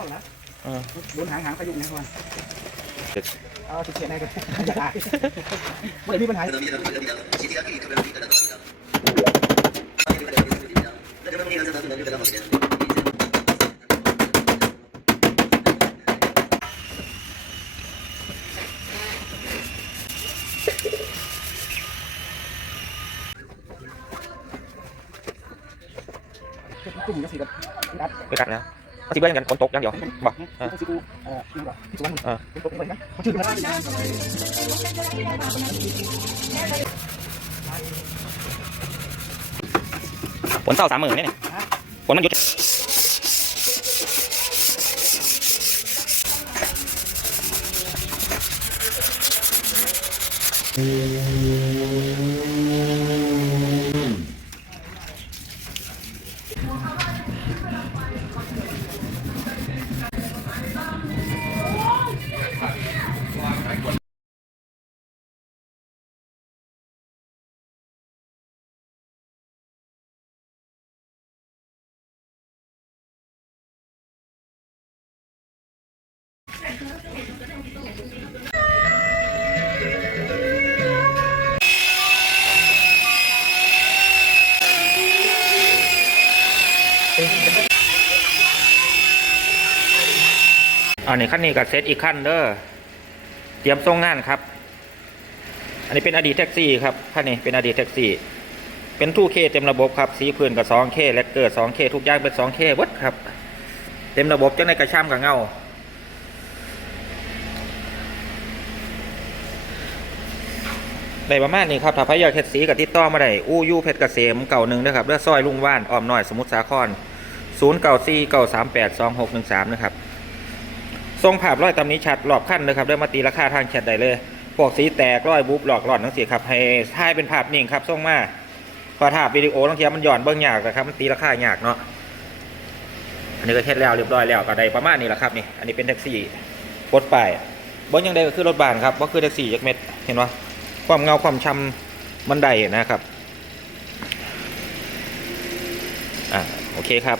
หรอนะเออโดนหางหางพายุนะครัเด็กเออติดเขียนอะไรกันอย่าตายไม่ได้มีปัญหากลุ่มก็สิกับอัดไปกัดแล้ว เขาสิเบิ้ลกันฝนตกอย่างเดียวบอกเออสิกูเอ่อนี่หรอที่สวนเออเป็นตัวเป็นไงเขาชื่อมันฝนเศร้าสามหมื่นนี่นี่ฝนมันหยุด อันนี้ขั้นนี้กับเซตอีกขั้นเด้อ เตรียมส่งงานครับ อันนี้เป็นอดีตแท็กซี่ครับขั้นนี้เป็นอดีตแท็กซี่ เป็นทูเคเต็มระบบครับ สีพื้นกับสองเคแลกเกอร์สองเคทุกอย่างเป็นสองเควัดครับ เต็มระบบจังในกระช่ำกับเงา ได้ประมาณนี้ครับถ้าพายากเฮ็ดสีกับติดต่อมาได้อู้ยู่เพชรเกษมเก่าหนึ่งนะครับเลือซอยลุงว่านออมน้อยสมุทรสาคร0 9 4 9 3 8 2 6 1 3นะครับทรงภาพร้อยตำนี้ชัดรอบขั้นนะครับเริ่มมาตีราคาทางแชทได้เลยพวกสีแตกร้อยบุ๊บหลอกหลอนทั้งสีครับให้ถ่ายเป็นภาพนิ่งครับส่งมาพอถ่ายวิดีโอต้งเทียมันหย่อนเบื้องยากนะครับมันตีราคายากเนาะอันนี้ก็เฮ็ดแล้วเรียบร้อยแล้วก็ได้ประมาณนี้แหละครับนี่อันนี้เป็นแท็กซี่ปลดป้ายบนยังได้ก็คือรถบานครับก็คือแท็กซี่ยักเม็ดเห็นปะ ความเงาความช้ำบันไดนะครับ อ่า โอเคครับ